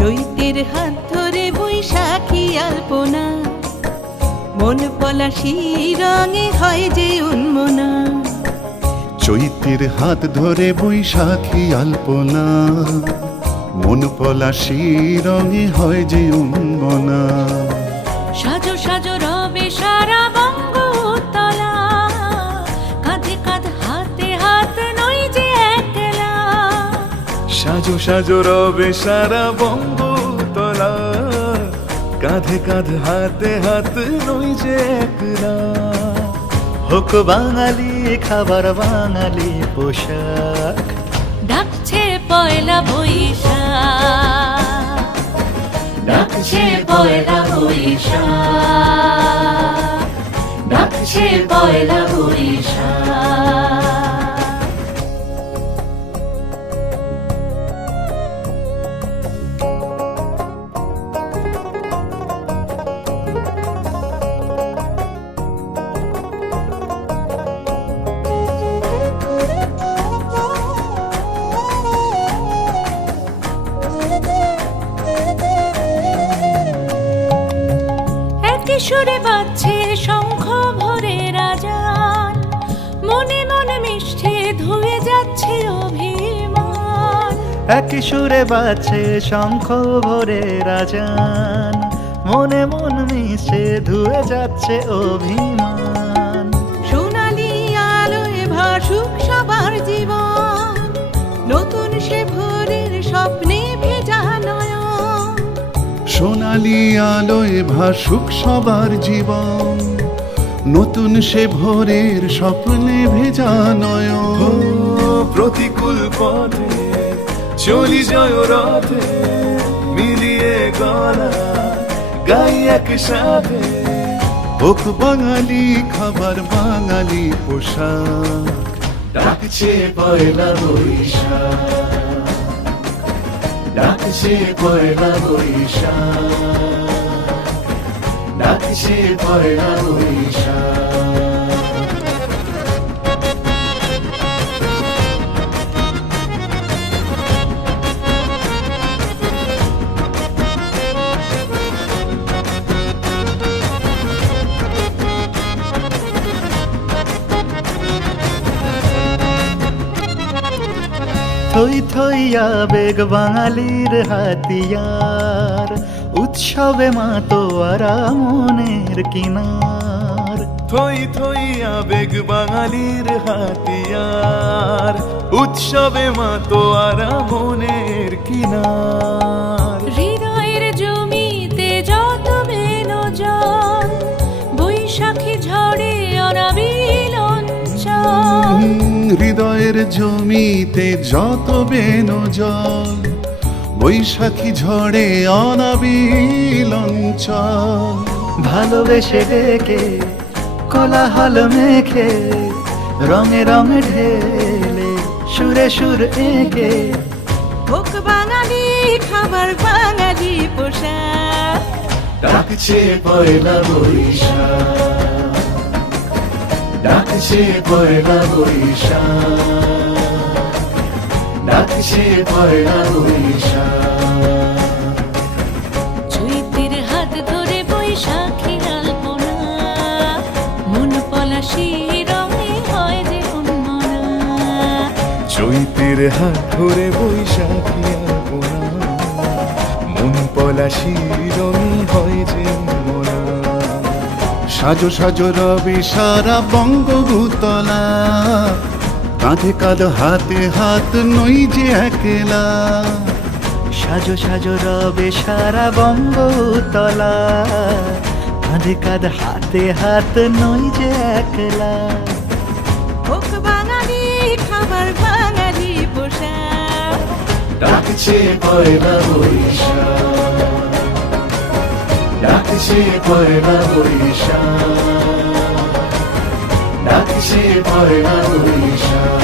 চৈতের হাত ধরে বৈশাখী আলপনা, মন পলাশি রঙে হয় যে উন্মনা। চৈতের হাত ধরে বৈশাখী আলপনা, মন পলাশি রঙে হয় যে উন্মনা। সাজো সাজো রবে সারা বঙ্গতলা, কাঁধে কাঁধ হাতে হাত নই যে একলা। সাজো সাজো রবে সারা বঙ্গতলা, কাঁধে কাঁধ হাতে হাত নই যে একলা। হোক বাঙালি খাবার বাঙালি পোশাক, ডাকছে পয়লা বৈশাখ, ডাকছে পয়লা বৈশাখ, ডাকছে পয়লা বৈশাখ। সুরে বাজছে শঙ্খ ভরে রাজান, মনে মনে মিশছে ধুয়ে যাচ্ছে অভিমান। একই সুরে বাজছে শঙ্খ ভরে রাজান, মনে মন মিশে ধুয়ে যাচ্ছে অভিমান। সোনালি আলোয় ভাসুক সবার জীবন, নতুন সে ভোরের স্বপ্নে ভেজা নয়ন। সোনালি আলোয় ভাসুক সবার জীবন, নতুন সে ভোরের স্বপ্নে ভেজা নয়ন। প্রতিকূল পথে চলি জয় রথে, মিলিয়ে গলা গাই একসাথে। হোক বাঙালি খাবার বাঙালি পোশাক, ডাকছে পয়লা বৈশাখ, ডাকছে পয়লা বৈশাখ, ডাকছে পয়লা বৈশাখ। থই থই আবেগ বাঙালির হাতিয়ার, উৎসবে মাতোয়ারা মনের কিনার। থই থই আবেগ বাঙালির হাতিয়ার, উৎসবে মাতোয়ারা মনের কিনার। হৃদয়ের জমিতে যত বেনো জল, বৈশাখী ঝড়ে অনাবিল অঞ্চল। হৃদয়ের জমিতে যত বেনো জল, বৈশাখী ঝড়ে অনাবিল অঞ্চল। ভালোবেসে ডেকে কোলাহল মেখে, রঙে রঙে ঢেলে সুরে সুর এঁকে। হোক বাঙালি খাবার বাঙালি পোশাক, ডাকছে পয়লা বৈশাখ, ডাকছে পয়লা বৈশাখ, ডাকছে পয়লা বৈশাখ। চৈতের হাত ধরে বৈশাখী আলপনা, মন পলাশি রঙে হয় যে উন্মনা। চৈতের হাত ধরে বৈশাখী আলপনা, মন পলাশি রঙে হয় যে উন্মনা। সাজো সাজো রবি সারা বঙ্গভূতলা, কাঁধে কাঁধ হাতে হাত নই যে একলা। সাজো সাজো রবে সারা বঙ্গতলা, কাঁধে কাঁধ হাতে হাত নই যে একলা। হোক বাঙালি খাবার বাঙালি পোশাক, ডাকছে পয়লা বৈশাখ, ডাকছে পয়লা বৈশাখ, ডাকছে পয়লা বৈশাখ।